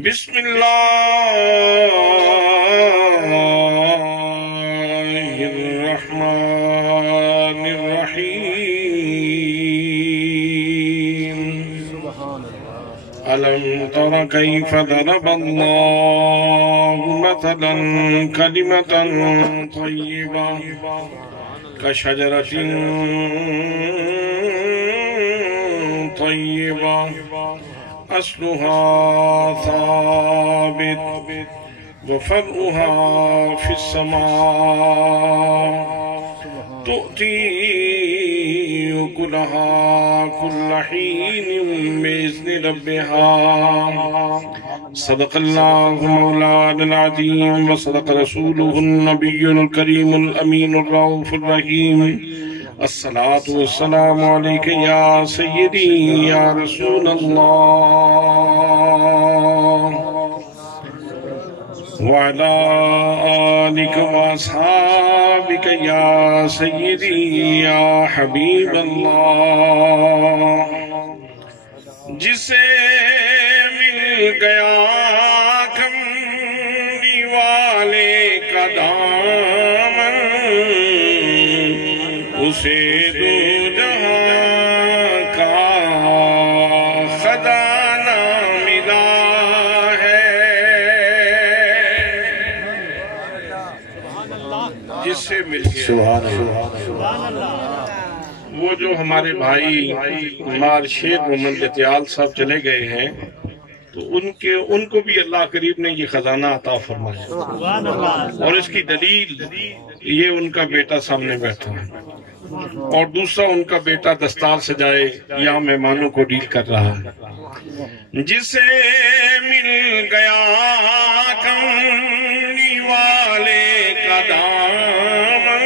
بسم اللہ الرحمن الرحیم ألم تر كيف ضرب الله مثلا كلمة طيبة كشجرة طيبة أصلها ثابت وفرعها في السماء تؤتي أكلها كل حين بإذن ربها صدق الله مولانا العظيم وصدق رسوله النبي الكريم الأمين الرؤوف الرحيم الصلاة والسلام عليك يا سيدي يا رسول الله وعلى آلك وأصحابك يا سيدي يا حبيب الله جسے مل گیا کملی والے کا دامن اسے دو جہاں کا خزانہ ملا ہے جس سے مل گیا سبحان اللہ وہ جو ہمارے بھائی مال شیر محمد اتیال صاحب چلے گئے ہیں تو ان کو بھی اللہ کریم نے یہ خزانہ عطا فرمایا اور اس کی دلیل یہ ان کا بیٹا سامنے بیٹھا ہے اور دوسرا ان کا بیٹا دستار سجائے یہاں مہمانوں کو ڈیل کر رہا ہے جسے مل گیا کملی والے کا دامن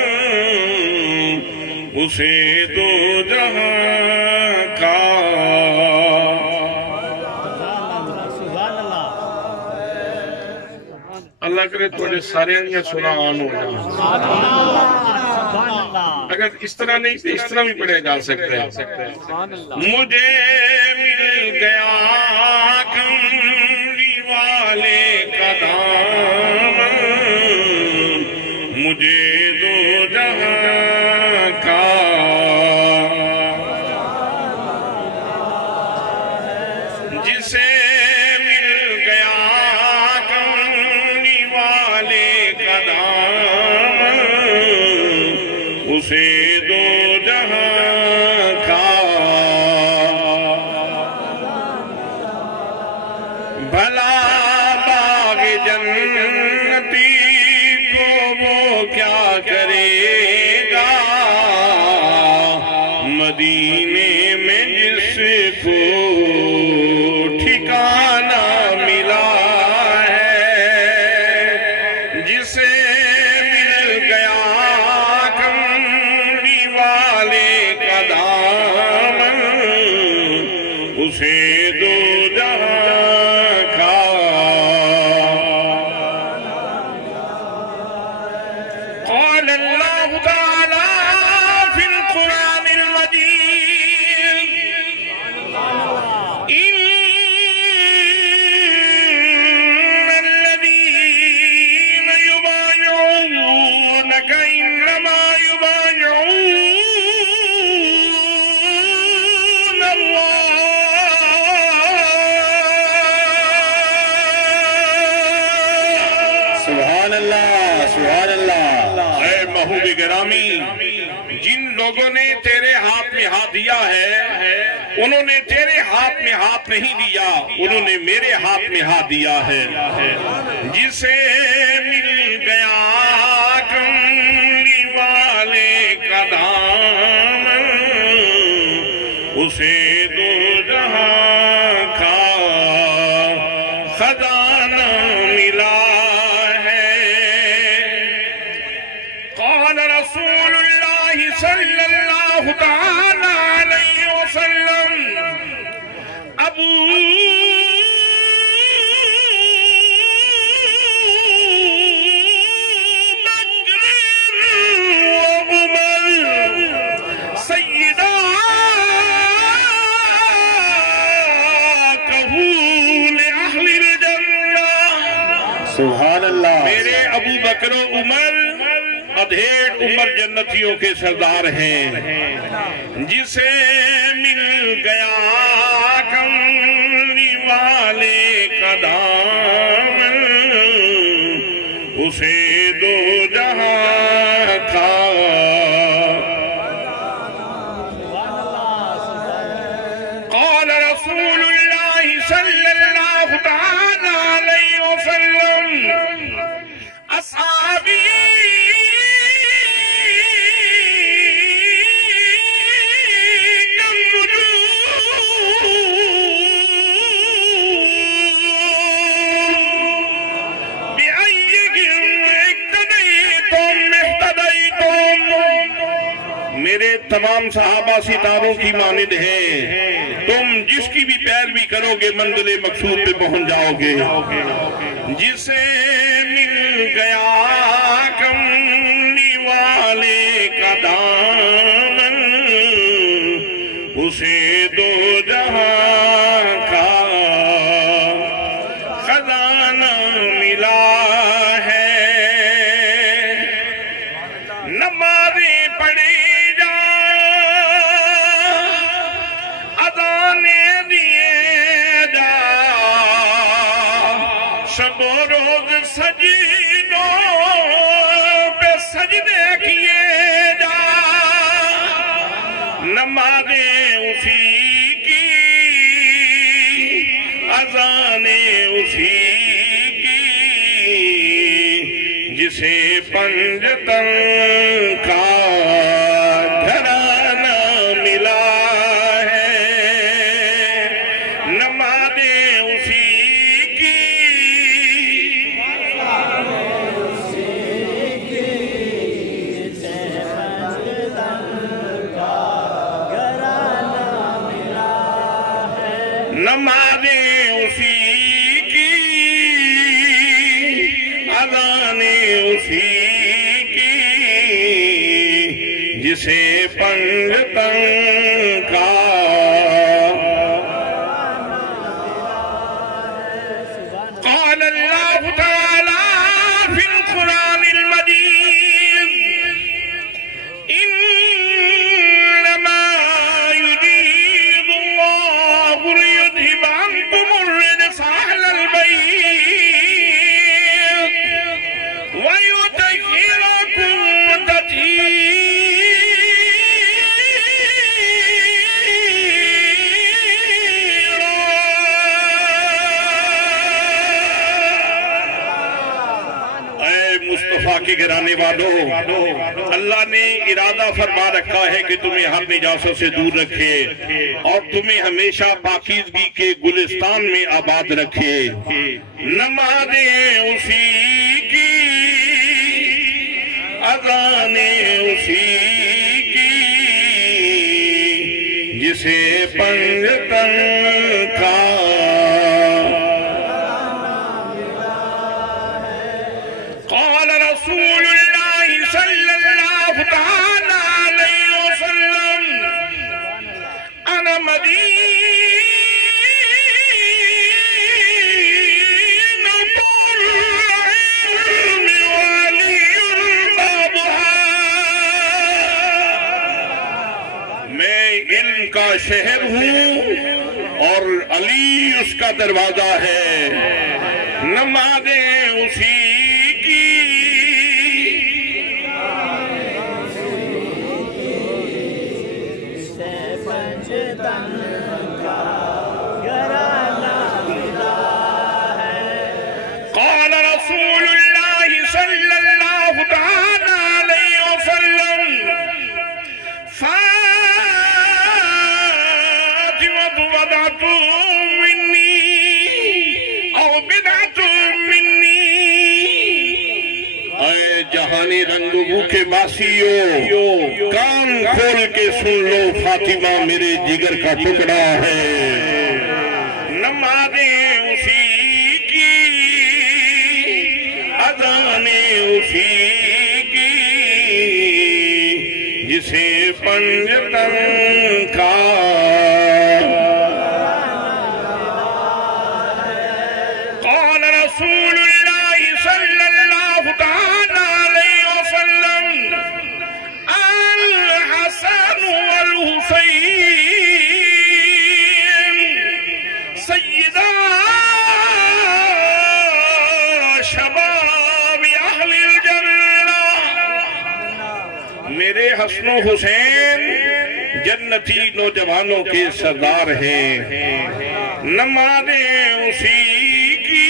اسے دو جہاں کا اللہ کرے تھوڑے سارے انیا سنا آن ہو جائیں اگر اس طرح نہیں تو اس طرح بھی پڑھے جا سکتے ہیں مجھے مل گیا کملی والے کا دامن مجھے دو جہاں کا جسے مل گیا کملی والے کا دامن اسے دو جہاں کا بھلا باغ جنتی کو وہ کیا کرے گا مدینے میں جس کو ٹھکانہ ملا ہے جسے مل گیا کملی والے کا دامن اسے دو جہاں کا قال اللہ تعالی فی القرآن المجید ان الذین یبایعونک انما یبایعون اللہ سبحان اللہ سبحان اللہ اے محبوب گرامی جن لوگوں نے تیرے ہاتھ میں ہاتھ دیا ہے انہوں نے تیرے ہاتھ میں ہاتھ نہیں دیا انہوں نے میرے ہاتھ میں ہاتھ دیا ہے جسے مل گیا کملی والے کا دامن اسے دو جہاں کا خزانہ ملا ہے قال رسول اللہ صلی اللہ تعالی علیہ وسلم ابو بکر و عمر سیدہ ابو بکر و عمر ادھیڑ عمر جنتیوں کے سردار ہیں جسے مل گیا کملی والے کا دامن اسے دو جہاں تھا قال رسول اللہ صلی اللہ تعالی علیہ وسلم اصحابی تمام صحابہ ستاروں کی مانند ہیں تم جس کی بھی پیروی کرو گے منزل مقصود پہ پہنچ جاؤ گے جسے مل گیا کملی والے کا دامن اسے دو جہاں کا خزانہ ملا ہے نمازیں پڑھی شب و روز سجدوں پہ سجدے کیے جا نمازیں اسی کی اذانیں اسی کی جسے پنجتن کا گھرانہ ملا نمازیں اسی کی اذانیں اسی کی جسے پنجتن کا قال اللہ تعالی فی القرآن المجید انما يريد الله ليذهب عنكم الرجس اهل البيت ويطهركم تطهيرا مصطفیٰ کے گھرانے والوں اللہ نے ارادہ فرما رکھا ہے کہ تمہیں ہر نجاست سے دور رکھے اور تمہیں ہمیشہ پاکیزگی کے گلستان میں آباد رکھے نمازیں اسی کی اذانیں اسی کی جسے پنجتن کا قال رسول اللہ صلی اللہ تعالی علیہ وسلم انا مدینہ العلم وعلی بابها میں علم کا شہر ہوں اور علی اس کا دروازہ ہے نمازیں اسی قال رسول اللہ صلی اللہ تعالی علیہ وسلم فاطمہ بدعۃ منی او بدعۃ منی اے جہانی رنگ بو کے باسیوں کان کھول کے سن لو فاطمہ میرے جگر کا ٹکڑا ہے نمازیں اسی کی اذانیں اسی کی جسے پنجتن کا قال رسول اللہ صلی اللہ حسن و حسین جنتی نوجوانوں کے سردار ہیں، نمازیں اسی کی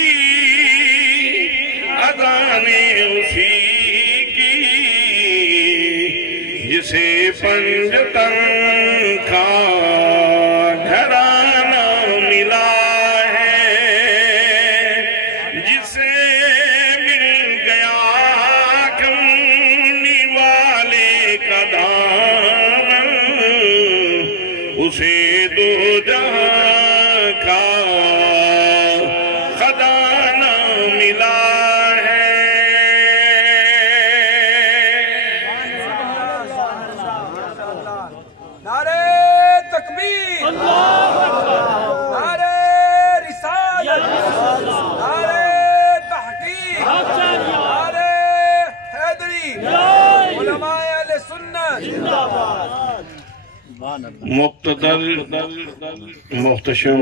اذانیں اسی کی، جسے پنجتن کا گھرانہ ملا ہے، جسے مل گیا کمنی والے کا دامن، اسے دو جہاں کا خزانہ ملا ہے۔ نعرہ تکبیر، نعرہ رسالت، نعرہ تحقیق، نعرہ حیدری، علماء اہل سنت۔ مقتدر محتشم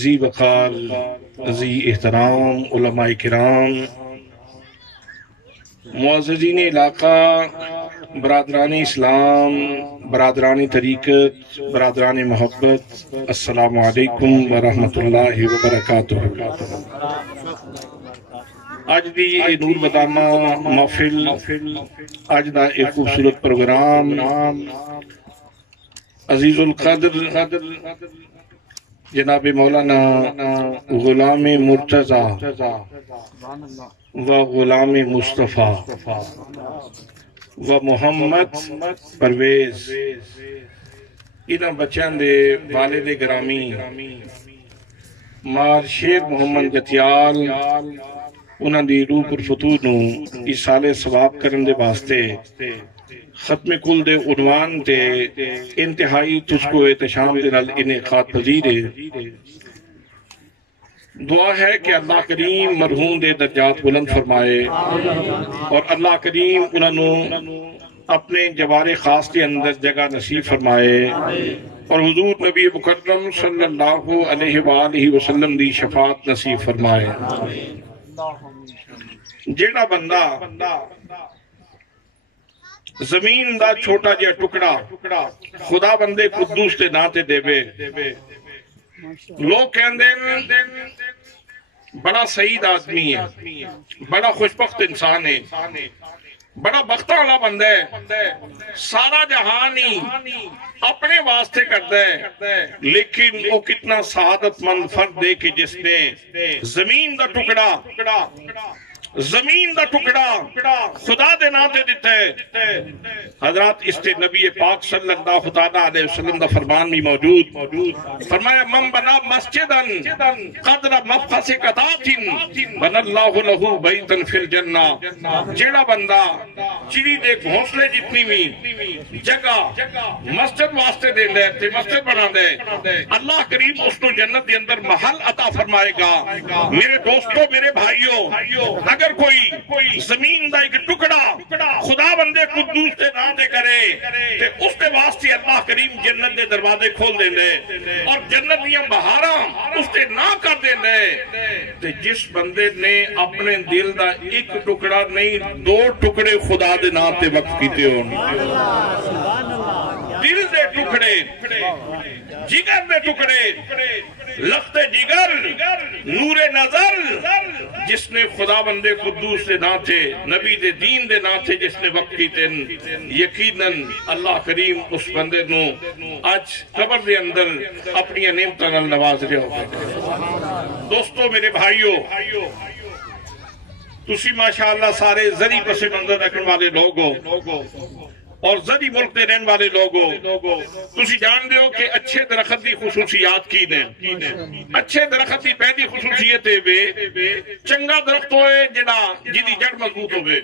ذی وقار ذی احترام علماء کرام، معززین علاقہ، برادران اسلام، برادران طریقت، برادران محبت، السلام علیکم ورحمۃ اللہ وبرکاتہ۔ آج دی یہ نور بدامہ محفل، آج دا ایک خوبصورت پروگرام عزیز القدر جناب مولانا غلام مرتضی و غلام مصطفیٰ و محمد پرویز انہاں بچیاں دے والد گرامی مار شیر محمد جتیال انہاں دی روح پر فتور نو ایسال ثواب کرن دے واسطے ختم کل دے عنوان تے انتہائی تجھ کو احتشام دے نال انعقاد پذیر ہے۔ دعا ہے کہ اللہ کریم مرحوم دے درجات بلند فرمائے اور اللہ کریم انہوں اپنے جوار خاص کے اندر جگہ نصیب فرمائے اور حضور نبی مکرم صلی اللہ علیہ وآلہ وسلم دی شفاعت نصیب فرمائے۔ جیڑا بندہ زمین دا چھوٹا جیا ٹکڑا خدا بندے قدوس تے ناتے دے بے، لوگ کہن دیں بڑا سعید آدمی ہے، بڑا خوشبخت انسان ہے، بڑا بختہ والا بندہ ہے، سارا جہانی اپنے واسطے کرتا ہے، لیکن وہ کتنا سعادت مند فرد ہے کہ جس نے زمین دا ٹکڑا خدا دے ناتے دیتا ہے۔ حضرات اس تے نبی پاک صلی اللہ علیہ وسلم دا فرمان بھی موجود، فرمایا من بنا مسجدن قدر مفخس قطات بن اللہ لہو بیتن فی الجنہ، جیڑا بندہ چڑی دے گھونسلے جتنی بھی جگہ مسجد واسطے دے لے تے مسجد بنا دے، اللہ کریم اس کو جنت دے اندر محل عطا فرمائے گا۔ میرے دوستو، میرے بھائیوں، اگر کوئی زمین دا ایک ٹکڑا خدا بندے قدوس تے نہ دے کرے تے اس کے واسطے اللہ کریم جنت دے دروازے کھول دیں دے اور جنت دیاں بہاراں اس تے نہ کر دیں دے۔ تے جس بندے نے اپنے دل دا ایک ٹکڑا نہیں 2 ٹکڑے خدا دے نام تے وقف کیتے ہون، دل دے ٹکڑے، جگر دے ٹکڑے، لخت جگر، نور نظر، جس نے خدا بندے قدوس دے ناتے نبی دے دین دے ناتے جس نے وقت کی تین، یقیناً اللہ کریم اس بندے نو آج قبر دے اندر اپنی نعمتاں نال نواز رہے ہو۔ دوستو، میرے بھائیوں، تسی ماشاءاللہ سارے زری پس منظر رکھن والے لوگ ہو اور زری ملک دے رہن والے لوگ ہو، تسی جان دے ہو کہ اچھے درخت دی خصوصیات کی دیں۔ اچھے درخت دی پہلی خصوصیت ہے چنگا درخت ہوئے جدی جڑ مضبوط ہوئے،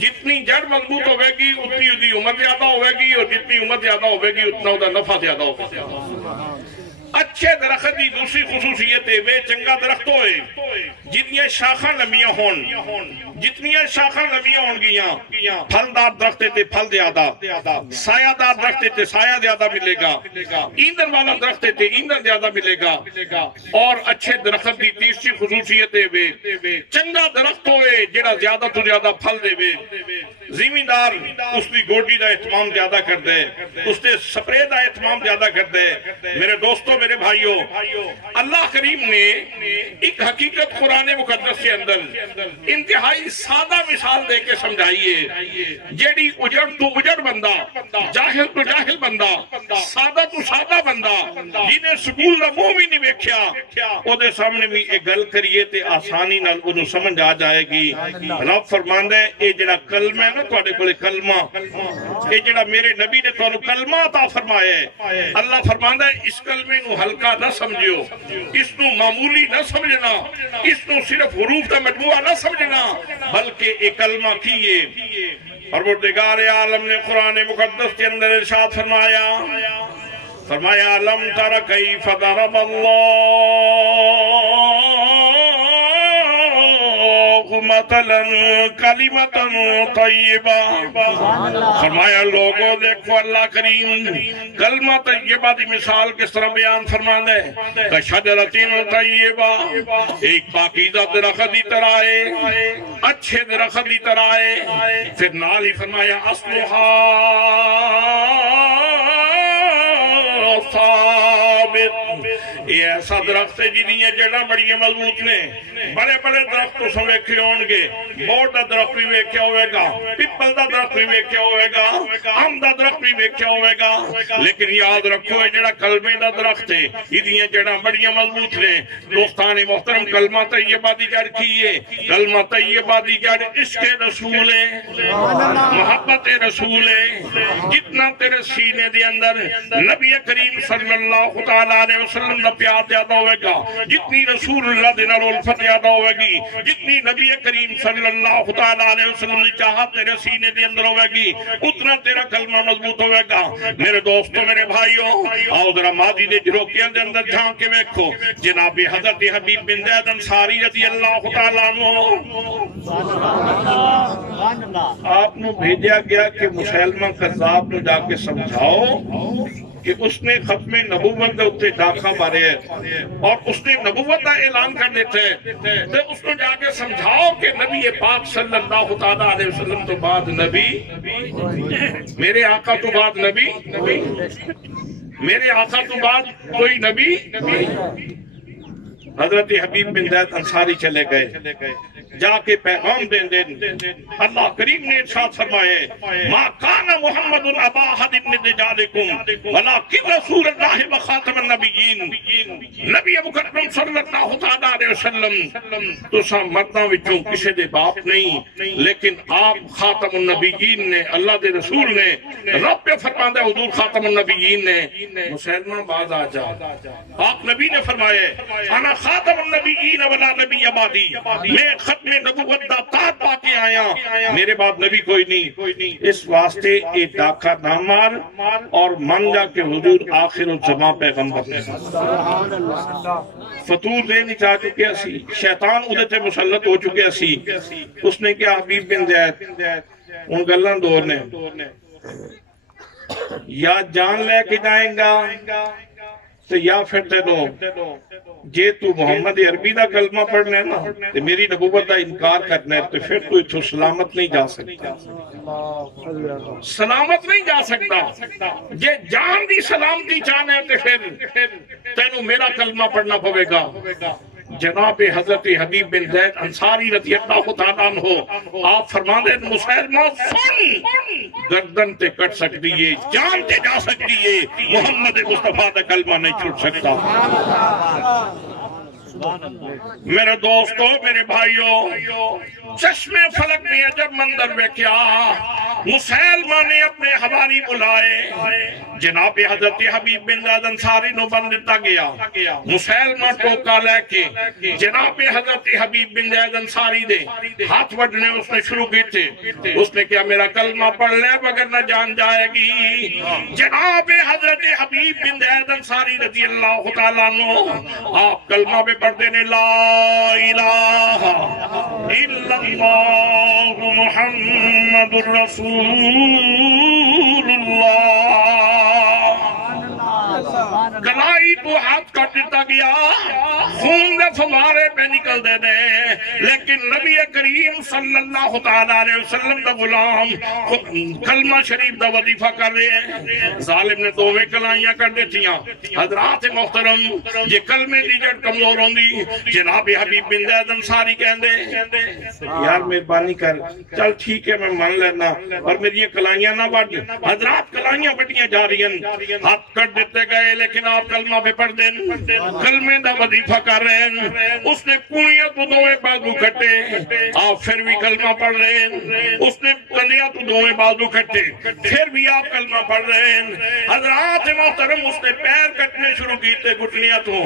جتنی جڑ مضبوط ہوئے گی اتنی دی عمر زیادہ ہوئے گی اور جتنی عمر زیادہ ہوئے گی اتنا دا نفع زیادہ ہوئے گی۔ اچھے درخت دی دوسری خصوصیت ہے وہ چنگا درخت ہوئے جتنی شاخاں لمیاں ہون جتنی شاخاں لمیاں ہون گیاں پھلدار درخت تے پھل زیادہ سایہ دار درخت تے سایہ زیادہ ملے گا ایندھن والا درخت تے ایندھن زیادہ ملے گا اور اچھے درخت دی تیسری خصوصیت ہے چنگا درخت ہوئے جڑا زیادہ تو زیادہ پھل دے وے زمیندار اس کی گوڈی دا اہتمام زیادہ کر دے اس نے سپرے دا اہتمام زیادہ کر دے میرے دوستوں میرے بھائیوں اللہ کریم نے ایک حقیقت قرآن مقدس کے اندر انتہائی سادہ مثال دے کے سمجھائیے جیڑی اجڑ تو اجڑ بندہ جاہل تو جاہل بندہ سادہ تو سادہ بندہ جنہیں سکول دا منہ بھی نہیں ویکھیا او دے سامنے بھی ایک گل کریے تے آسانی نال انہوں سمجھ آ جائے گی رب فرماندہ ہے اے جڑا کلمہ ہے نا تو اڑے کولے کلمہ اے جڑا میرے نبی نے تو کلمہ عطا فرمایا ہے اللہ فرماندہ ہے اس کلمے نو ہلکا نہ سمجھو اس نو معمولی نہ سمجھنا اس نو صرف حروف دا مجموعہ نہ سمجھنا بلکہ ایک کلمہ کیے پروردگار عالم نے قرآن مقدس کے اندر ارشاد فرمایا لم تر کیف ضرب اللہ مثلا کلمۃ طیبہ فرمایا لوگوں دیکھو اللہ کریم کلمہ طیبہ دی مثال کس طرح بیان فرماندہ ہے کشجرۃ طیبہ ایک پاکیزہ درخت دی طرح ہے اچھے درخت دی طرح ہے پھر نال ہی فرمایا اصلھا ثابت یہ ایسا درخت ہے جنہیں جڑا بڑی مضبوط نے بڑے بڑے درخت تو سو ویکھے ہون گے بورڈ دا درخت بھی ویکھیا ہوئے گا پپل دا درخت بھی ویکھیا ہوئے گا آم دا درخت بھی ویکھیا ہوئے گا لیکن یاد رکھو ہے جڑا کلمے دا درخت ہے یہ جڑا بڑی مضبوط نے دوستان محترم کلمہ طیبہ دی جڑ کی ہے کلمہ طیبہ دی جڑ عشق رسول ہے محبت رسول ہے جتنا تیرے سینے دے اندر نبی کریم صلی اللہ تعالیٰ علیہ وسلم دا پیار زیادہ ہوئے گا جتنی رسول اللہ دے نال الفت زیادہ ہوئے گی جتنی نبی کریم صلی اللہ تعالیٰ علیہ وسلم دی چاہت تیرے سینے دے اندر ہوئے گی اتنا تیرا کلمہ مضبوط ہوئے گا میرے دوستوں میرے بھائیوں آؤ ذرا ماضی دے جروکیاں دے اندر جھانک کے ویکھو جناب حضرت حبیب بن زید انصاری رضی اللہ تعالیٰ عنہ آپ نے بھیجا گیا کہ مسلمہ قذاب نے جا کے سمجھاؤ کہ اس نے ختم نبوت دے اتے ڈاکہ مارے ہیں اور اس نے نبوت دا اعلان کر دیتے ہیں تو اس کو جا کے سمجھاؤ کہ نبی پاک صلی اللہ تعالیٰ علیہ وسلم تو بعد نبی میرے آقا تو بعد نبی میرے آقا تو بعد کوئی نبی حضرت حبیب بن زید انصاری چلے گئے جا کے پیغام دیں اللہ کریم نے ارشاد فرمائے ما کان محمد ابا احد من رجالکم ولکن رسول اللہ و خاتم النبیین نبی مکرم صلی اللہ تعالیٰ علیہ وسلم تو سا مرداں وچوں کسی دے باپ نہیں لیکن آپ خاتم النبیین نے اللہ دے رسول نے رب پہ فرماندہ حضور خاتم النبیین نے مسلمان باز آ جا آپ نبی نے فرمائے انا خاتم النبیین ولا نبی عبادی میں ختم نبوت دا تاج پا کے آیا میرے بعد نبی کوئی نہیں اس واسطے ایک ڈاکہ نہ مار اور مان جا کہ حضور آخر الزمان پیغمبر نے فتور دے نہیں چاہ چکے اسی شیطان ادھے تے مسلط ہو چکے اسی اس نے کیا حبیب بن زید ان گلان دور نے یا جان لے کے جائیں گا تو یا پھر تینوں جے تو محمد عربی دا کلمہ پڑھنا ہے نا تو میری نبوت دا انکار کرنا ہے تو پھر تو اتھو سلامت نہیں جا سکتا سلامت نہیں جا سکتا جے جان دی سلامتی چاہنے تو پھر تینوں میرا کلمہ پڑھنا پوے گا جناب حضرت حبیب بن زید انصاری رضی اللہ تعالیٰ عنہ آپ فرماندے مسلمان سن گردن تے کٹ سکتی ہے جان تے جا سکتی ہے محمد مصطفیٰ دا کلمہ نہیں چھوٹ سکتا میرے دوستو میرے بھائیوں چشم فلک میں عجب منظر میں کیا مسلمہ نے اپنے حواری بلائے جناب حضرت حبیب بن زید انصاری نو بند دیتا گیا مسلمہ ٹوکا لے کے جناب حضرت حبیب بن زید انصاری دے ہاتھ وڈنے اس نے شروع کی تھے اس نے کیا میرا کلمہ پڑھ لے مگر نہ جان جائے گی جناب حضرت حبیب بن زید انصاری رضی اللہ تعالیٰ عنہ آپ کلمہ پہ پڑھتے نے لا الہ الا اللہ محمد رسول اللہ گلائی تو ہاتھ کٹ دیتا گیا خون دے فوارے پہ نکل دے دے لیکن نبی کریم صلی اللہ تعالیٰ علیہ وسلم دا غلام کلمہ شریف دا وظیفہ کر رہے ہیں ظالم نے دوویں کلائیاں کر دیتیاں حضرات محترم یہ کلمے دی جڑ کمزور ہوندی جناب حبیب بن زید انصاری کہندے یار مہربانی کر چل ٹھیک ہے میں مان لینا پر میری کلائیاں نہ بڑھ حضرات کلائیاں بڑھیاں جا رہی ہیں ہاتھ کٹ دیتے گئے لیکن آپ کلمہ پہ پڑھ دیں کلمے دا وظیفہ کر رہے ہیں اس نے کنیاں تو دوئے بازو کٹے آپ پھر بھی کلمہ پڑھ رہے ہیں اس نے کنیاں تو دوئے بازو کٹے پھر بھی آپ کلمہ پڑھ رہے ہیں حضرات محترم اس نے پیر کٹنے شروع کی تھے گٹلیاں تو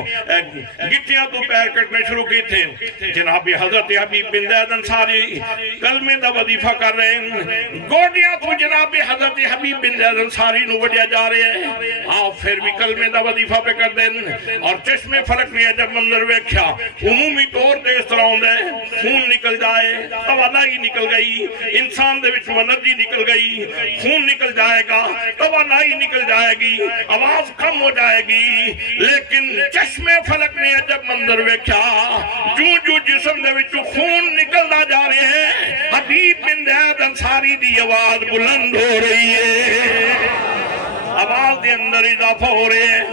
گٹیاں تو پیر کٹنے شروع کی تھے جناب حضرت حبیب بن زید انصاری کلمے دا وظیفہ کر رہے ہیں گوڑیاں تو جناب حضرت حبیب بن زید انصاری نو وڈیا جا رہے ہیں آپ پھر بھی کلمے دا وظیفہ پہ کر دیں اور چشمے فرق نہیں ہے جب منظر ویکھیا عمومی طور پہ اس طرح ہوندے خون نکل جائے توانائی نکل گئی انسان دے وچ انرجی نکل گئی خون نکل جائے گا توانائی نکل جائے گی آواز کم ہو جائے گی لیکن چشمے فلک نے جب منظر ویکھیا جو جسم دے وچ خون نکلدا جا رہے ہیں حبیب بن زید انصاری دی آواز بلند ہو رہی ہے آواز دے اندر اضافہ ہو رہے ہیں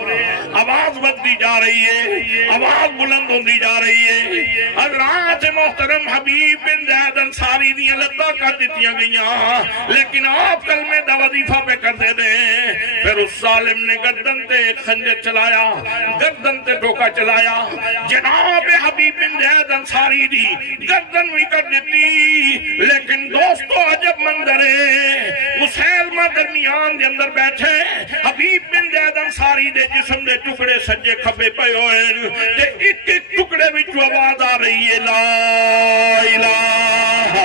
آواز بدلی جا رہی ہے آواز بلند ہوندی جا رہی ہے حضرات محترم حبیب بن زید انصاری دی لتاں کر دیتیاں گئیاں لیکن آپ کلمے دا وظیفہ پہ کر دے دیں پھر اس ظالم نے گردن تے خنجر چلایا گردن تے ٹوکا چلایا جناب حبیب بن زید انصاری دی گردن بھی کر دیتی لیکن دوستو عجب منظر ہے مسلمہ درمیان دے اندر بیٹھے حبیب بن زید انصاری دے جسم دے ٹکڑے سجے کھبے پے ہوئے تے ایک ایک ٹکڑے وچ آواز آ رہی ہے لا الہ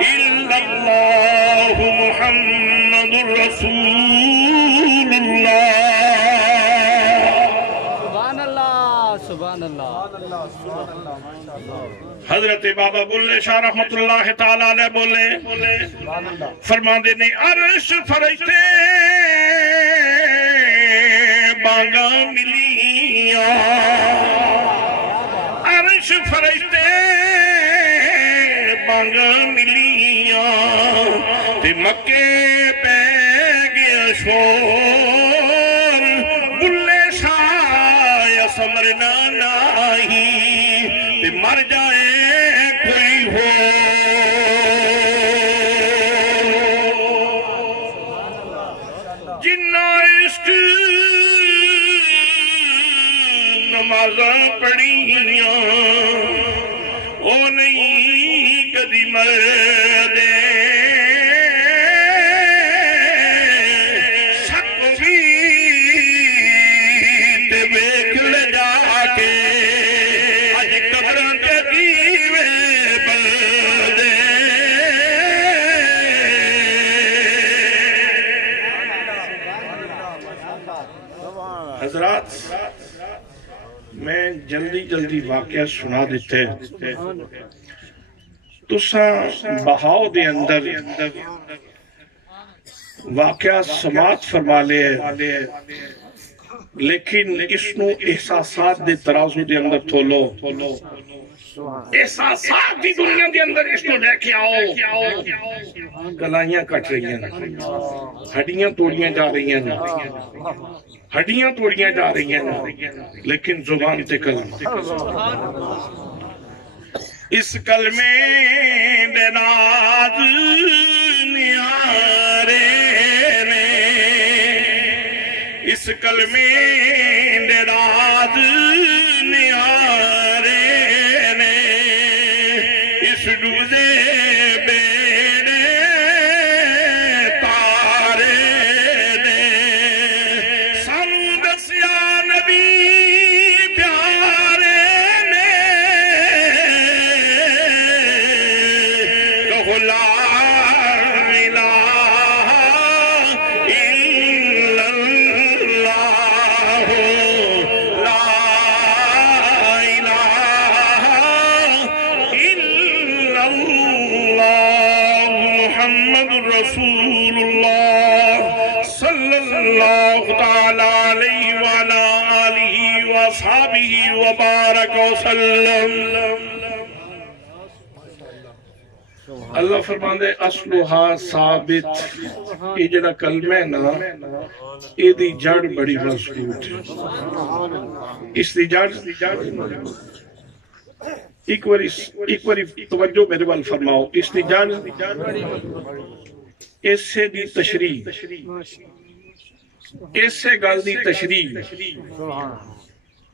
الا اللہ محمد رسول اللہ سبحان اللہ حضرت بابا بلے شاہ رحمت اللہ تعالیٰ علیہ بولے فرما دینے عرش فرشتے بانگا ملیاں عرش فرشتے بانگا ملیاں تے مکے پہ گیا شور بلے شاہ یا سمرنا نہیں تے مر جائے کوئی ہو جنہ عشق نمازاں پڑھیاں او نہیں کدی مردے شک بھی تے ویکھ لے جا کے اج قبراں تے دیوے بلدے حضرات میں جلدی واقعہ سنا دیتے تساں بہاؤ دے اندر واقعہ سماعت فرما لے لیکن اس نو احساسات دے ترازو دے اندر تھولو احساسات دی دنیا دے اندر اس نو لے کے آؤ گلائیاں کٹ رہی ہیں ہڈیاں توڑیاں جا رہی ہیں ہڈیاں توڑیاں جا رہی ہیں لیکن زبان تے کلمہ اس کلمے دے ناز نیارے نے اس کلمے دے ناز نیارے نے اس ڈوزے بیڑے تارے نے سانو دسیا نبی پیارے نے کہو لا الہ الا اللہ علیہ وعلا آلہ وصحابہ وبارک وسلم۔ اللہ فرماندے اصلھا ثابت، یہ جڑا کلمہ ہے نا یہ دی جڑ بڑی مضبوط ہے۔ اس دی جڑ ایک واری توجہ میرے وال فرماؤ، اس دی جڑ اس سے دی تشریح، اس سے گل دی تشریح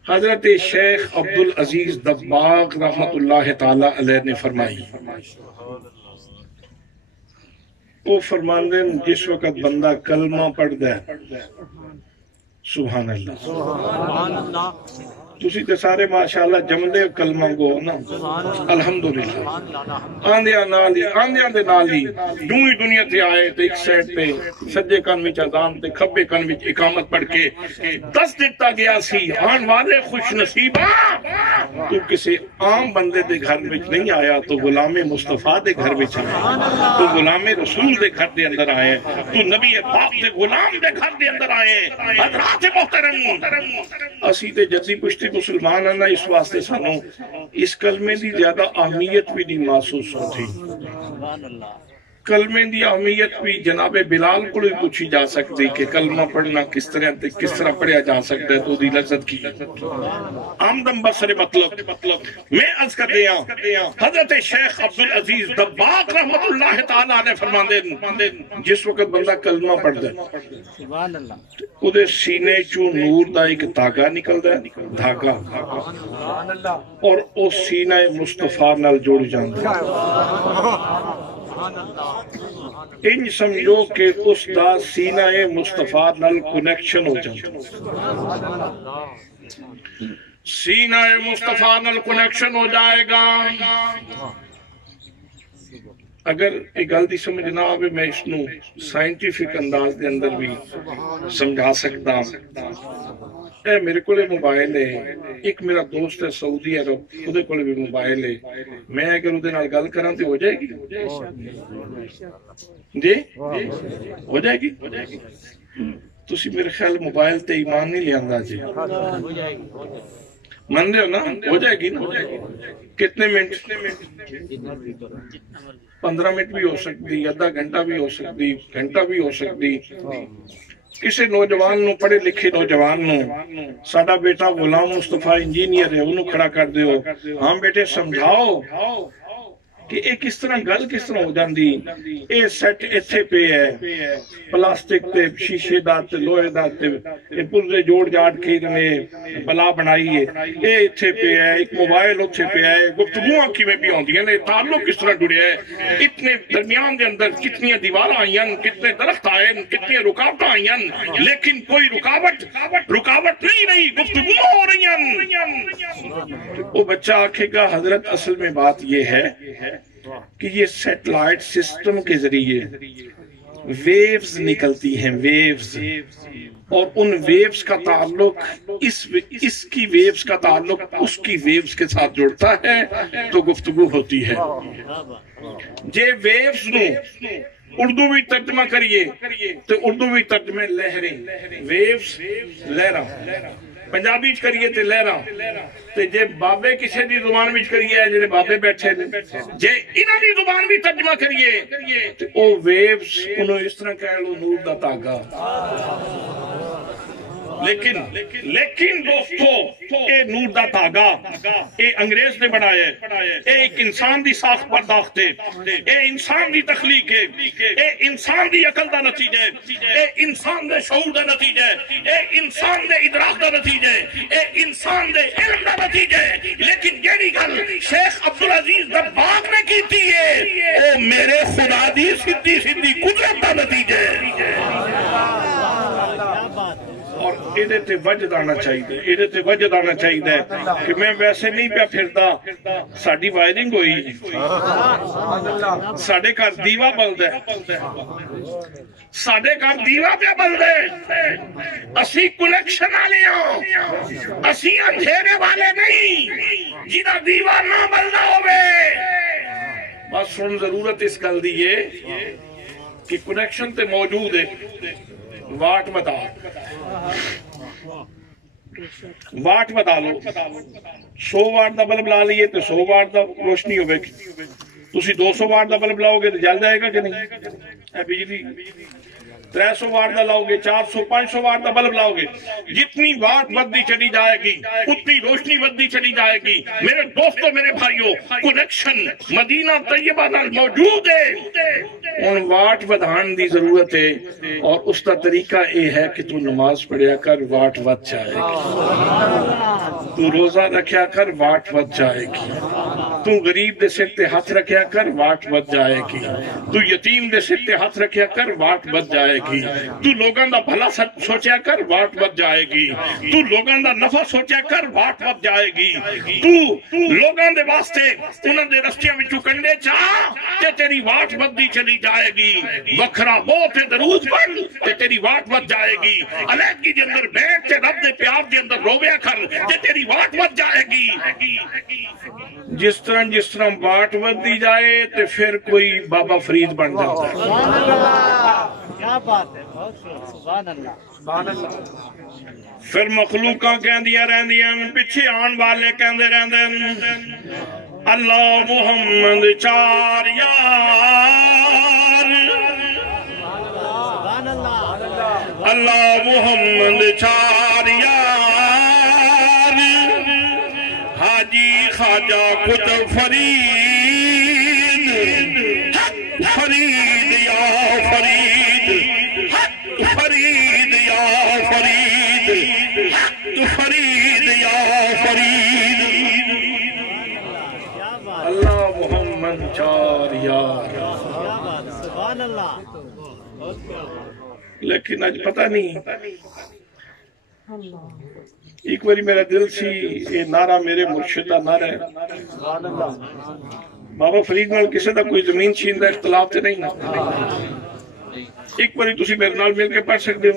حضرت شیخ عبدالعزیز دباغ رحمت اللہ تعالی علیہ نے فرمائی۔ وہ فرماندے جس وقت بندہ کلمہ پڑھ دے، سبحان اللہ، تسی تے سارے ماشاءاللہ جمدے کلمہ گو نا، الحمدللہ آندیاں دے نالی دوئی دنیا تے آئے تے ایک سیٹ پہ سجے کن وچ اذان تے کھبے کن وچ اقامت پڑھ کے دس دیتا گیا سی آن والے خوش نصیبہ تو کسی عام بندے دے گھر وچ نہیں آیا، تو غلام مصطفیٰ دے گھر وچ آیا، تو غلام رسول دے گھر دے اندر آئے، تو نبی پاک دے غلام دے گھر دے اندر آئے۔ حضرات محترم، اسی تے جدی پشتی مسلمان آنا اس واسطے سانو اس کلمے دی زیادہ اہمیت بھی نہیں محسوس ہوتی۔ کلمے دی اہمیت بھی جناب بلال کو ہی پوچھی جا سکتی کہ کلمہ پڑھنا کس طرح پڑھیا جا سکتا ہے، تو دی لذت کی آمدم بسر مطلب میں عرض کر دیا حضرت شیخ عبدالعزیز دباغ رحمت اللہ تعالیٰ نے فرماندے جس وقت بندہ کلمہ پڑھ دے او دے سینے چوں نور دا ایک دھاگا نکل دے، دھاگا، اور او سینہ مصطفیٰ نال جوڑ جاندے، ان سمجھو کہ اس دا سینہ مصطفیٰ نال کنیکشن ہو جاتا، سینہ مصطفیٰ نال کنیکشن ہو جائے گا۔ اگر ایک گل دی سمجھ نہ آوے میں اس نو سائنٹیفک انداز دے اندر بھی سمجھا سکتا اے میرے کولے موبائل ہے، ایک میرا دوست ہے سعودی عرب، خودے کولے بھی موبائل ہے، میں اگر ادھے نال گل کراں تو ہو جائے گی جی ہو جائے گی۔ تسی میرے خیال موبائل تے ایمان نہیں لے آندا جی، مان دے ہو نا، ہو جائے گی نا، کتنے منٹ، 15 منٹ بھی ہو سکتی، آدھا گھنٹہ بھی ہو سکتی، گھنٹہ بھی ہو سکتی۔ کسی نوجوان نو، پڑھے لکھے نوجوان نو، ساڈا بیٹا غلام مصطفیٰ انجینئر ہے، انہوں کھڑا کر دیو، ہاں بیٹے سمجھاؤ کہ ایک اس طرح گل کس طرح ہو جاندی، اے سیٹ ایتھے پہ ہے، پلاسٹک تے شیشے دا تے لوہے دا تے اے پرزے جوڑ جاڑ کے انہیں بلا بنائی ہے، اے ایتھے پہ ہے، ایک موبائل اتھے پہ ہے، گفتگوਆਂ کیویں بھی ہوندی ہیں، تعلق کس طرح جڑیا ہے، اتنے درمیان دے اندر کتنی دیواراں آئیاں، کتنے درخت آئے، کتنی رکاوٹاں آئیاں، لیکن کوئی رکاوٹ نہیں رہی، گفتگوਆਂ ہو رہی ہیں۔ وہ بچہ آکھے گا حضرت اصل میں بات یہ ہے کہ یہ سیٹلائٹ سسٹم کے ذریعے ویوز نکلتی ہیں، ویوز، اور ان ویوز کا تعلق اس کی ویوز کا تعلق اس کی ویوز کے ساتھ جڑتا ہے تو گفتگو ہوتی ہے۔ جے ویوز نو اردو بھی ترجمہ کریے تو اردو بھی ترجمے لہریں، ویوز لہراں، پنجابی کریے تے لہراں، تے جے بابے کسی دی زبان وچ کریے جڑے بابے بیٹھے نے، جے انہاں دی زبان بھی ترجمہ کریے تے او ویوز انہوں اس طرح کہہ لو نور دا تاگا۔ لیکن دوستو اے نور دا تاگا اے انگریز نے بنایا ہے، اے ایک انسان دی ساخت پرداخت ہے، اے انسان دی تخلیق ہے، اے انسان دی عقل دا نتیجہ ہے، اے انسان دے شعور دا نتیجہ ہے، اے انسان دے ادراک دا نتیجہ ہے، اے انسان دے علم دا نتیجہ ہے۔ لیکن جیڑی گل شیخ عبدالعزیز دباغ نے کیتی ہے او میرے خدا دی سدھی قدرت دا نتیجہ ہے۔ اور ایدے تے وجد آنا چاہیے کہ میں ویسے نہیں پیا پھردا، ساڑی وائرنگ ہوئی، ساڑے کار دیوا بلد ہے، ساڑے کار دیوا پیا بلد ہے، اسی کنیکشن آلے ہوں، اسی اندھیرے والے نہیں، جیدہ دیوا نہ بلدہ ہوئے۔ بس سن ضرورت اس گل دیئے کہ کنیکشن تے موجود ہے، واٹ متا واٹ بتا لو 100 واٹ دا بلب لا لیے تو 100 واٹ دا روشنی ہوئے گی. تسی 200 واٹ دا بلب لاؤ گے تو جل جائے گا کہ نہیں؟ اے بجلی 300 واٹ دا لاؤ گے 400 500 واٹ دا بلب لاؤ گے جتنی واٹ بدی چلی جائے گی اتنی روشنی بدی چلی جائے گی. میرے دوستو میرے بھائیو کنیکشن مدینہ طیبہ نال موجود ہے. ان واٹ بدھان دی ضرورت ہے اور اس کا طریقہ یہ ہے کہ تو نماز پڑھیا کر واٹ ود جائے گی. تو روزہ رکھیا کر واٹ ود جائے گی. تو غریب دے سر تے ہاتھ رکھیا کر واٹ ود جائے گی. تو یتیم دے سر تے ہاتھ رکھیا کر واٹ ود جائے گی. تو لوگاں دا بھلا سوچیا کر واٹ ود جائے گی. تو لوگاں دا نفع سوچیا کر واٹ ود جائے گی. تو لوگاں دے واسطے انہاں دے رستیاں وچوں کنڈے چاہ تے تیری واٹ ودی چلی جائے گی. وکھرا بہت درود پڑھ تے تیری واٹ ود جائے گی. علیحدگی دے اندر بیٹھ تے رب دے پیار دے اندر رویا کر تے تیری واٹ ود جائے گی. جس طرح واٹ ود دی جائے تے پھر کوئی بابا فرید بن جاتا ہے. کیا بات ہے. سبحان اللہ سبحان اللہ. پھر مخلوقاں کہندیاں رہندیاں پیچھے آن والے کہندے رہندے اللہ محمد چار یار اللہ محمد چار یار حاجی خواجہ کتب فرید فرید یا فرید فرید یا فرید فرید یا فرید اللہ محمد چار یار. سبحان اللہ. لیکن آج پتہ نہیں ایک باری میرا دل سی یہ نعرہ میرے مرشد دا نعرہ ہے. بابا فرید نال کسی دا کوئی زمین چھین دا اختلاف تے نہیں نا. ایک باری تسی میرے نال مل کے پڑھ سکتے ہو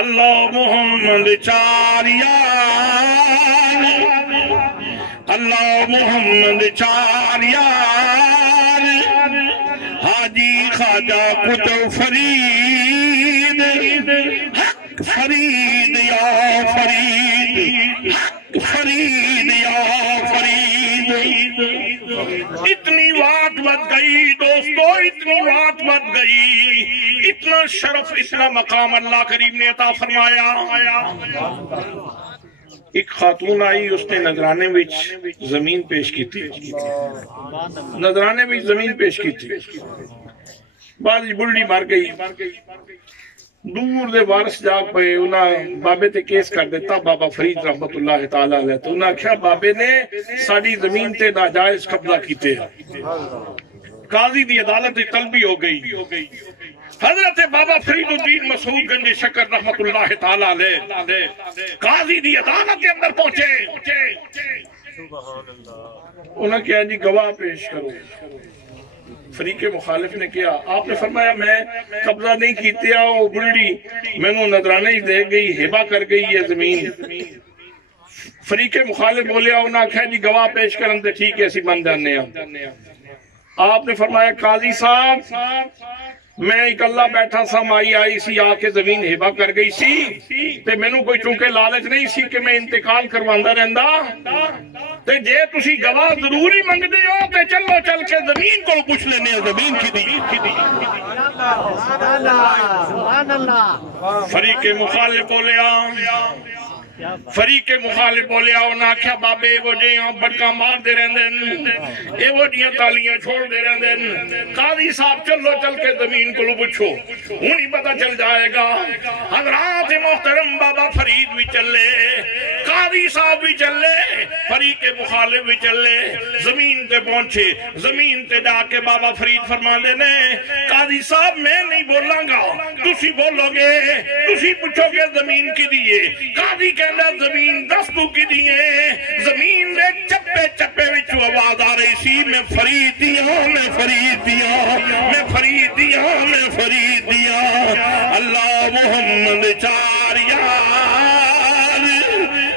اللہ محمد چار یار اللہ محمد چار یار حاجی خواجہ کتب فرید فرید یا فرید فرید یا فرید. اتنی واٹ بد گئی دوستو اتنی واٹ بد گئی. اتنا شرف اتنا مقام اللہ کریم نے عطا فرمایا. ایک خاتون آئی اس نے نذرانے وچ زمین پیش کی تھی. نذرانے وچ زمین پیش کی تھی. بعد بڑھڑی مر گئی. دور دے وارث جاگ پئے انہاں بابے تے کیس کر دیتا بابا فرید رحمت اللہ تعالی علیہ. تو انہاں کہا بابے نے ساری زمین تے ناجائز قبضہ کیتے. قاضی دی عدالت طلبی ہو گئی. حضرت بابا فرید الدین مسعود گنج شکر رحمت اللہ تعالی علیہ قاضی دی عدالت کے اندر پہنچے. انہوں نے کہا جی گواہ پیش کرو. فریق مخالف نے کیا. آپ نے فرمایا میں قبضہ نہیں کیتے وہ بڑھڑی میں نے نذرانے ہی دے گئی ہبہ کر گئی ہے زمین. فریق مخالف بولیا انہوں نے کہا جی گواہ پیش کرن تے ٹھیک ہے اسی بن جانے ہیں. آپ نے فرمایا قاضی صاحب میں اکلا بیٹھا سا مائی آئی سی آ کے زمین ہبہ کر گئی سی تے میں نے کوئی چونکہ لالچ نہیں سی کہ میں انتقال کرواندہ رہندا تے جے تسی گواہ ضروری منگ دے ہو تے چلو چل کے زمین کو پوچھ لینے ہیں زمین کی دی. فریق مخالف بولیا فریق مخالف بولیا انہاں کیا بابے وہ جیاں بڑکا مار دے رہندن اے وہ جیاں تالیاں چھوڑ دے رہندن. قاضی صاحب چلو چل کے زمین کو لو پوچھو انہی پتہ چل جائے گا. حضرات محترم بابا فرید بھی چلے قاضی صاحب بھی چلے فریق مخالف بھی چلے. زمین تے پہنچے زمین تے جا کے بابا فرید فرما دینے قاضی صاحب میں نہیں بولاں گا تسی بولو گے تسی پوچھو گے زمین کی دیئے. قاضی کہنا زمین دستو کی دیئے. زمین دے چپے چپے وچو آواز آ رہی سی میں فرید دیاں میں فرید دیاں میں فرید دیاں میں فرید دیاں. اللہ محمد چار یار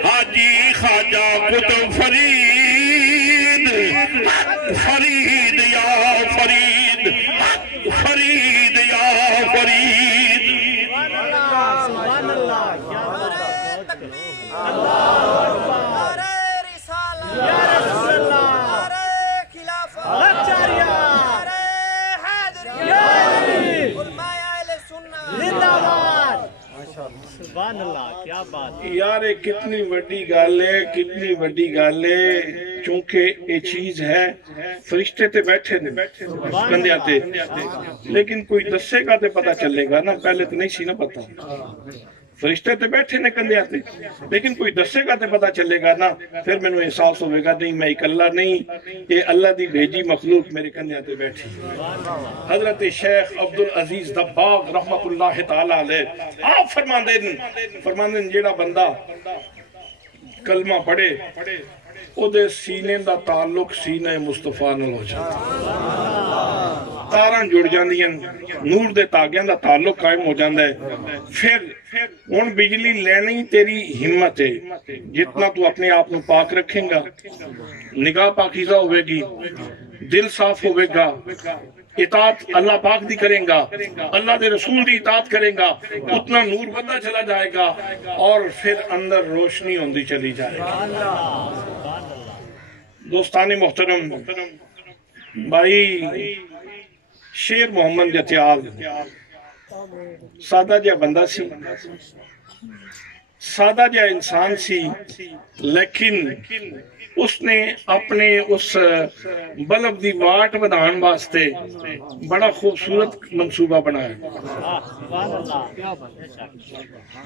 حاجی خواجہ کتب فرید فرید یا فرید فرید یا فرید. اللہ کیا بات ہے یار کتنی بڑی گل ہے، کتنی بڑی گل ہے، چونکہ یہ چیز ہے فرشتے تے بیٹھے نے کندھیاں تے، لیکن کوئی دسے گا تے پتہ چلے گا نا، پہلے تو نہیں سی نا پتہ، فرشتے تے بیٹھے نے کندھیاں تے، لیکن کوئی دسے گا تے پتہ چلے گا نا، پھر میں نے احساس ہوئے گا نہیں میں ایک اللہ نہیں، یہ اللہ دی بھیجی مخلوق میرے کندھیاں تے بیٹھی۔ حضرت شیخ عبدالعزیز دباغ رحمت اللہ تعالی علیہ آپ فرماندے جیڑا بندہ کلمہ پڑھے او دے سینے دا تعلق سینہ مصطفیٰ نال ہو جائے، تاراں جڑ جاندیاں، نور دے تاگیاں دا تعلق قائم ہو جاندہ ہے، پھر ان بجلی لینی تیری ہمت ہے، جتنا تو اپنے آپ نو پاک رکھیں گا، نگاہ پاکیزہ ہوئے گی، دل صاف ہوئے گا، اطاعت اللہ پاک دی کریں گا، اللہ دے رسول دی اطاعت کریں گا، اتنا نور بڑھتا چلا جائے گا، اور پھر اندر روشنی ہوندی چلی جائے گی۔ دوستان محترم بھائی، شیر محمد جتیال سادہ جا بندہ سی، سادہ جا انسان سی، لیکن اس نے اپنے اس بلب دی واٹ ودان واسطے بڑا خوبصورت منصوبہ بنایا،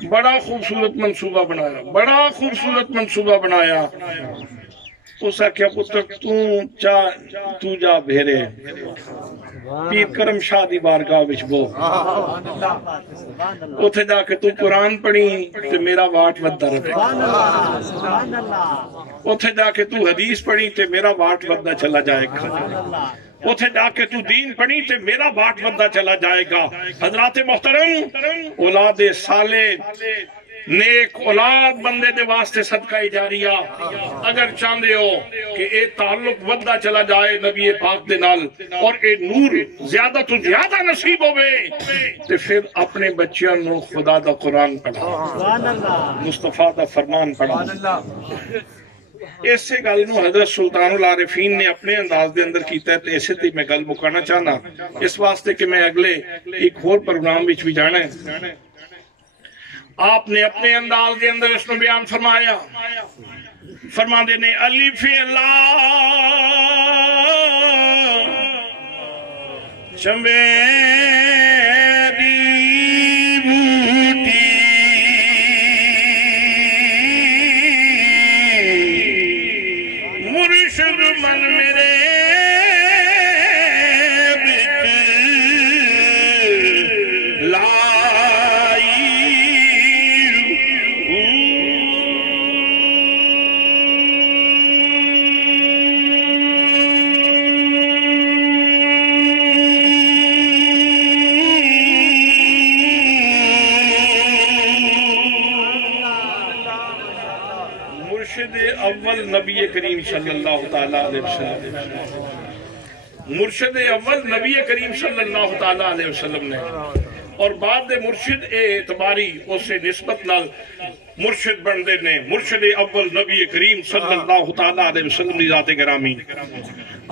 بڑا خوبصورت منصوبہ بنایا، بڑا خوبصورت منصوبہ بنایا۔ اس کیا پتر تو جا بھیرے پیر کرم شاہ دی بارگاہ وچ بو، اتھے جا کے تو قرآن پڑھی تے میرا واٹ ودہ رہے، اتھے جا کے تو حدیث پڑھی تے میرا واٹ ودہ چلا جائے گا، اتھے جا کے تو دین پڑھی تے میرا واٹ ودہ چلا جائے گا۔ حضرات محترم، اولاد صالح نیک اولاد بندے دے واسطے صدقہ جاریہ اگر چاندے ہو کہ اے تعلق ودہ چلا جائے نبی پاک دے نال اور اے نور زیادہ تو زیادہ نصیب ہوئے، تے پھر اپنے بچیاں نو خدا دا قرآن پڑھا، مصطفیٰ دا فرمان پڑھا۔ اس سے گل نو حضرت سلطان العارفین نے اپنے انداز دے اندر کیتا ہے، تو اسے تے میں گل مکانا چاہنا اس واسطے کہ میں اگلے ایک اور پروگرام وچ بھی جانا ہے۔ آپ نے اپنے انداز دے اندر اس میں بیان فرمایا، فرما دینے الف اللہ چمبے دی بوٹی مرشد من میرے اول نبی کریم صلی اللہ تعالیٰ علیہ وسلم، مرشد اول نبی کریم صلی اللہ تعالیٰ علیہ وسلم نے، اور بعد مرشد اعتباری اسے نسبت نال مرشد بندے نے، مرشد اول نبی کریم صلی اللہ تعالیٰ علیہ وسلم دی ذات گرامی۔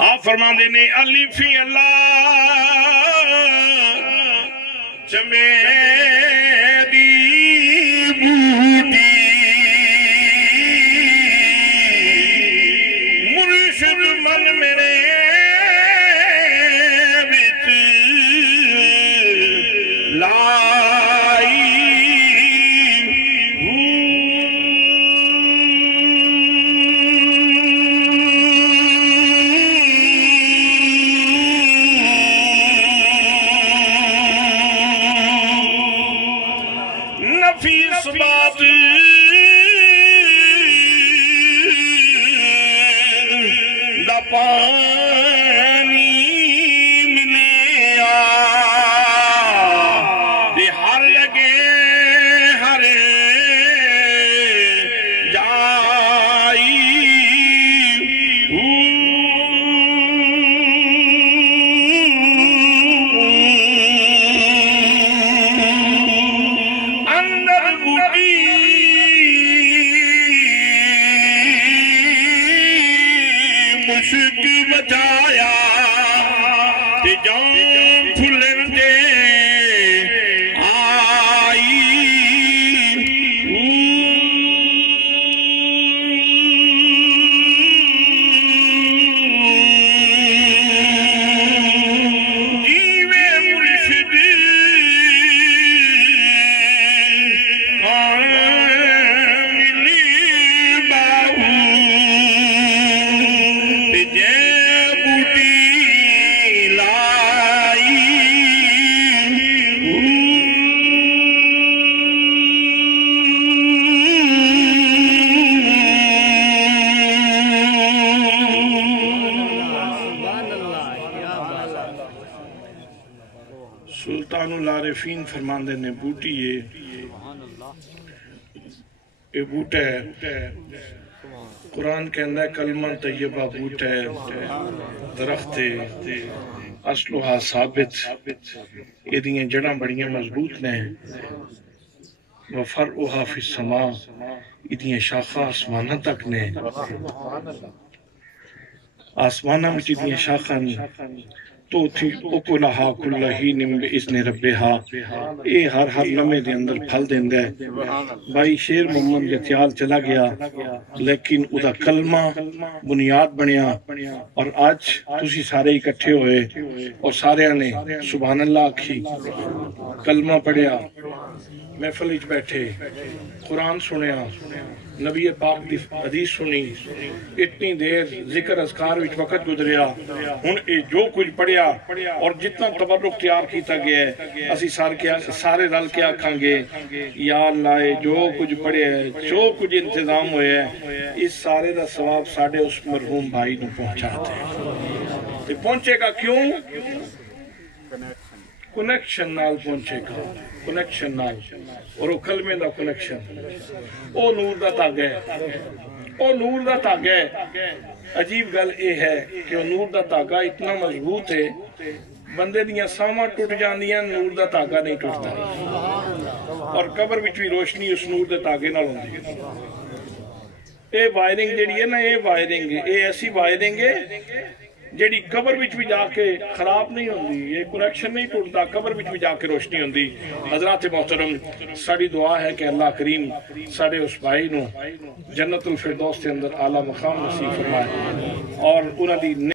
آپ فرما دینے الف اللہ چمے دی بوٹی عارفین فرماندے نے بوٹی یہ بوٹا ہے قرآن کہندہ ہے کلمہ طیبہ بوٹا ہے درخت اصلها ثابت یہ دیئے جڑاں بڑیاں مضبوط نے وفرعها فی السماء یہ دیئے شاخہ آسمانہ تک نے آسمانہ میں دیئے شاخہ نہیں تو تھی اکلہا کلہین بإذن ربہا اے ہر لمحے دے اندر پھل دیندہ ہے بھائی شیر محمد یتیال چلا گیا لیکن ادا کلمہ بنیاد بنیا اور آج تسی سارے اکٹھے ہوئے اور سارے نے سبحان اللہ آکھی کلمہ پڑھیا محفل اچ بیٹھے قرآن سنیا نبی پاک دی حدیث سنی اتنی دیر ذکر اذکار وچ وقت گزریا ہن اے جو کچھ پڑھیا اور جتنا تبرک تیار کیتا گیا ہے اسی سارے رل کے آکھاں گے یا اللہ جو کچھ پڑھے جو کچھ انتظام ہوئے ہے اس سارے دا ثواب ساڑھے اس مرحوم بھائی نو پہنچاتے ہیں پہنچے گا کیوں کنیکشن نال پہنچے گا کنیکشن نال اور وہ کلمے دا کنیکشن او نور دا تاگہ ہے او نور دا تاگہ ہے عجیب گل اے ہے کہ وہ نور دا تاگہ اتنا مضبوط ہے بندے دیاں ساواں ٹوٹ جاندیاں نور دا تاگہ نہیں ٹوٹتا اور قبر وچ بھی روشنی اس نور دے تاگے نال ہوندی ہے اے وائرنگ جڑی ہے نا اے وائرنگ اے ایسی وائرنگ ہے جیڑی قبر وچ بھی جا کے خراب نہیں ہوندی یہ کنیکشن نہیں ٹوٹتا قبر وچ بھی جا کے روشنی ہوندی حضرات محترم ساری دعا ہے کہ اللہ کریم ساڑھے اس بھائی نو جنت الفردوس کے اندر اعلیٰ مقام نصیب فرمائے اور انہاں دی